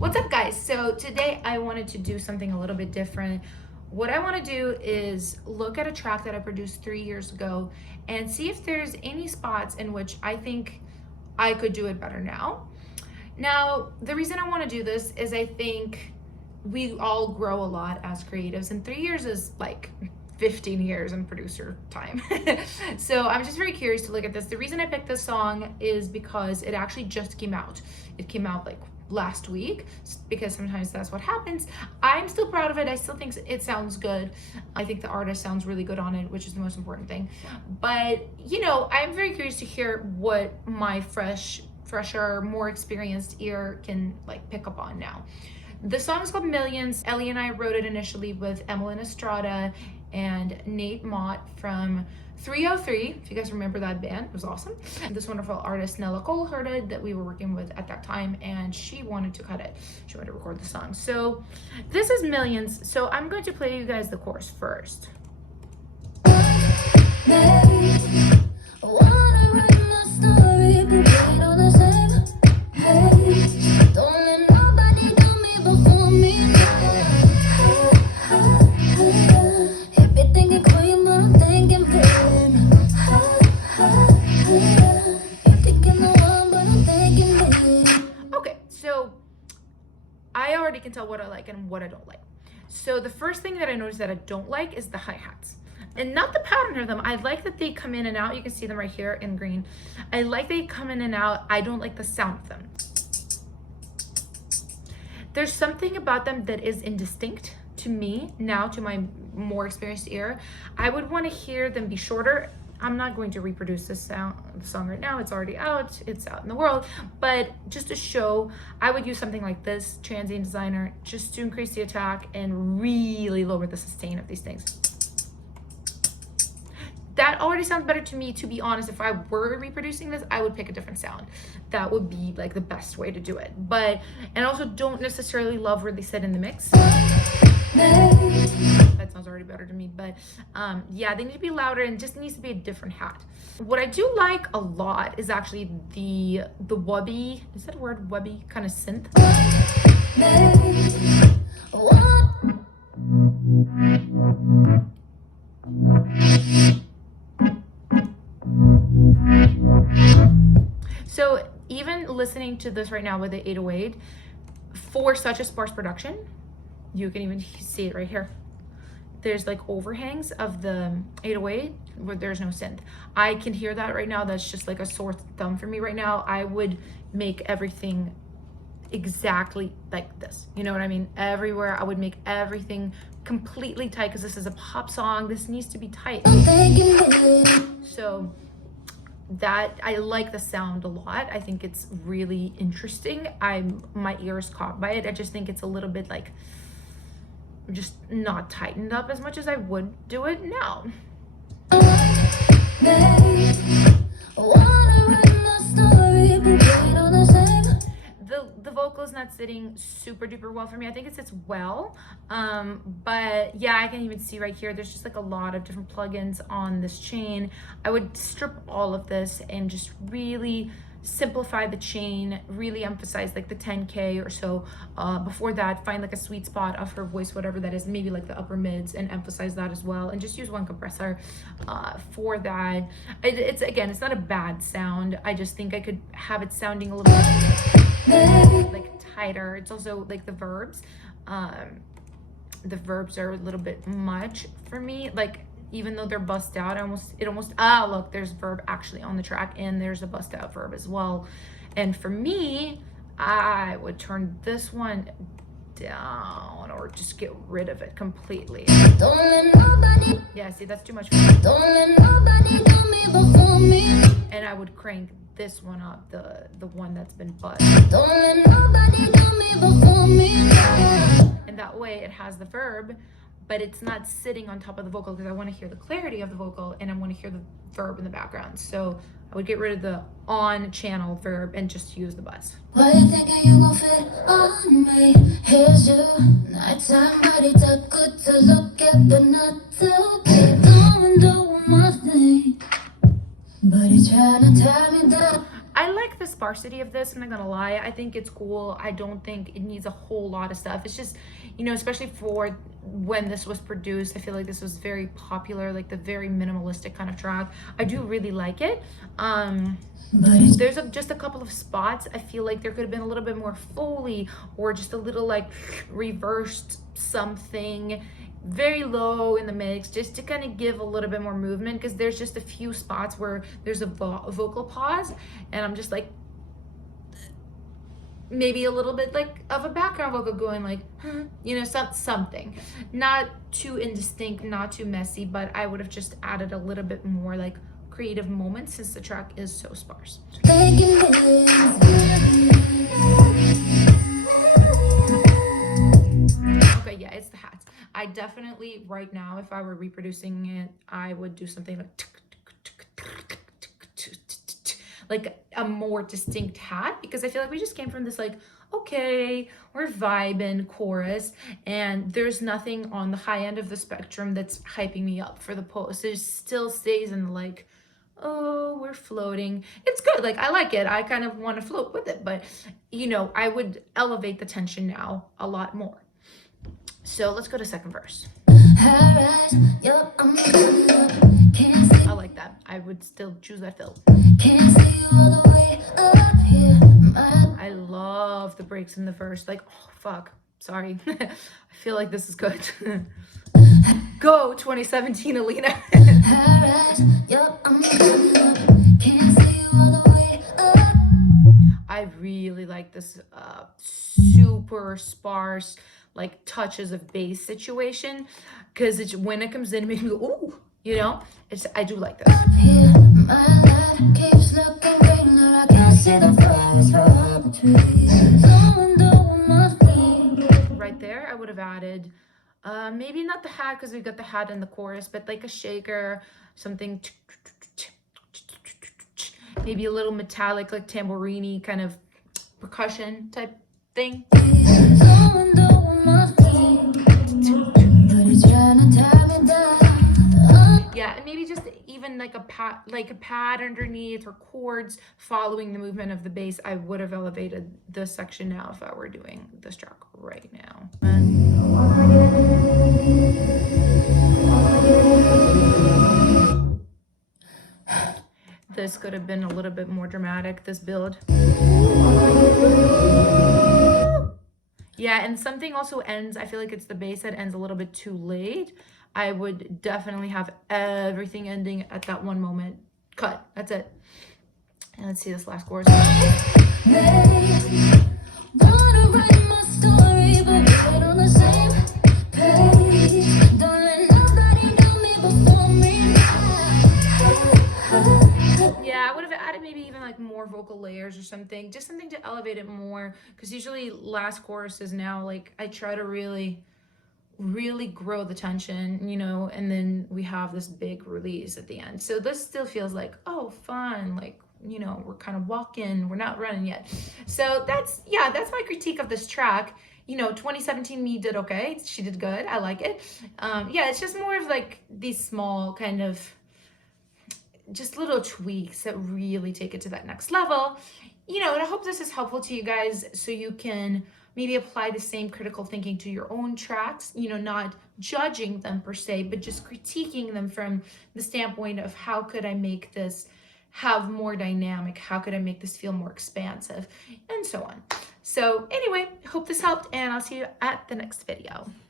What's up, guys? So today I wanted to do something a little bit different. What I want to do is look at a track that I produced 3 years ago and see if there's any spots in which I think I could do it better now. Now, the reason I want to do this is I think we all grow a lot as creatives, and 3 years is like 15 years in producer time. So I'm just very curious to look at this. The reason I picked this song is because it actually just came out. It came out like last week, because sometimes that's what happens. I'm still proud of it. I still think it sounds good. I think the artist sounds really good on it, which is the most important thing. But you know, I'm very curious to hear what my fresher, more experienced ear can like pick up on now. The song is called Millions. Elli and I wrote it initially with Emily Estrada and Nate Mott from 303, if you guys remember that band. It was awesome. This wonderful artist Nella Cole heard it, that we were working with at that time, and she wanted to cut it. She wanted to record the song. So this is Millions. So I'm going to play you guys the chorus first. Can tell what I like and what I don't like. So the first thing that I noticed that I don't like is the hi-hats, and not the pattern of them. I like that they come in and out. You can see them right here in green. I like they come in and out. I don't like the sound of them. There's something about them that is indistinct to me now, to my more experienced ear. I would want to hear them be shorter. I'm not going to reproduce this song right now. It's already out. It's out in the world. But just to show, I would use something like this, Transient Designer, just to increase the attack and really lower the sustain of these things. That already sounds better to me. To be honest, if I were reproducing this, I would pick a different sound. That would be like the best way to do it. But, and also don't necessarily love where they sit in the mix. That sounds already better to me, but yeah, they need to be louder and just needs to be a different hat. What I do like a lot is actually the wubby, is that a word, wubby kind of synth? So even listening to this right now with the 808, for such a sparse production, you can even see it right here. There's like overhangs of the 808 where there's no synth. I can hear that right now. That's just like a sore thumb for me right now. I would make everything exactly like this. You know what I mean? Everywhere I would make everything completely tight, because this is a pop song. This needs to be tight. So that, I like the sound a lot. I think it's really interesting. My ear is caught by it. I just think it's a little bit like just not tightened up as much as I would do it now. The vocal is not sitting super duper well for me. I think it sits well, but yeah, I can even see right here, there's just like a lot of different plugins on this chain. I would strip all of this and just really simplify the chain, really emphasize like the 10K or so. Before that, find like a sweet spot of her voice, whatever that is, maybe like the upper mids, and emphasize that as well, and just use one compressor for that. It's again, it's not a bad sound. I just think I could have it sounding a little bit like tighter. It's also like the verbs are a little bit much for me. Like, even though they're bust out, look, there's verb actually on the track, and there's a bust out verb as well. And for me, I would turn this one down or just get rid of it completely. Don't let nobody. Yeah, see, that's too much for me. Don't let nobody do me before me. And I would crank this one up, the one that's been bust. Don't let nobody do me before me. And that way it has the verb, but it's not sitting on top of the vocal, because I want to hear the clarity of the vocal and I want to hear the verb in the background. So I would get rid of the on channel verb and just use the bus. What you thinking you gon' fit on me? Here's you, nighttime body too good to look at, but not to keep going, doing my thing. But you trying to tell me that I like the sparsity simplicity of this. I'm not gonna lie, I think it's cool. I don't think it needs a whole lot of stuff. It's just, you know, especially for when this was produced, I feel like this was very popular, like the very minimalistic kind of track. I do really like it. There's just a couple of spots I feel like there could have been a little bit more Foley, or just a little like reversed something very low in the mix, just to kind of give a little bit more movement, because there's just a few spots where there's a vocal pause, and I'm just like, maybe a little bit like of a background vocal going like, you know, something not too indistinct, not too messy, but I would have just added a little bit more like creative moments since the track is so sparse. Okay, yeah, it's the hats. I definitely, right now, if I were reproducing it, I would do something like a more distinct hat, because I feel like we just came from this like, okay, we're vibing chorus, and there's nothing on the high end of the spectrum that's hyping me up for the post. It still stays in the like, oh, we're floating. It's good, like I like it, I kind of want to float with it, but you know, I would elevate the tension now a lot more. So let's go to second verse. I like that. I would still choose that fill. I love the breaks in the verse. Like, oh fuck, sorry. I feel like this is good. Go 2017 Alina. I really like this super sparse like touches of bass situation, because it's when it comes in, it makes me go, ooh, you know, it's, I do like this. Right there, I would have added maybe not the hat, because we got the hat in the chorus, but like a shaker, something, maybe a little metallic like tambourine kind of percussion type thing. Yeah, and maybe just even like a pad underneath, or chords following the movement of the bass. I would have elevated this section now if I were doing this track right now. This could have been a little bit more dramatic, this build. Yeah, and something also ends, I feel like it's the bass that ends a little bit too late. I would definitely have everything ending at that one moment. Cut, that's it. And let's see this last chorus. Yeah, I would have added maybe even like more vocal layers or something, just something to elevate it more, because usually last choruses now, like I try to really grow the tension, you know, and then we have this big release at the end. So this still feels like, oh, fun, like, you know, we're kind of walking, we're not running yet. So that's my critique of this track. You know, 2017 me did okay, she did good, I like it. Yeah, it's just more of like these small kind of just little tweaks that really take it to that next level, you know. And I hope this is helpful to you guys, so you can maybe apply the same critical thinking to your own tracks, you know, not judging them per se, but just critiquing them from the standpoint of how could I make this have more dynamic, how could I make this feel more expansive, and so on. So anyway, hope this helped, and I'll see you at the next video.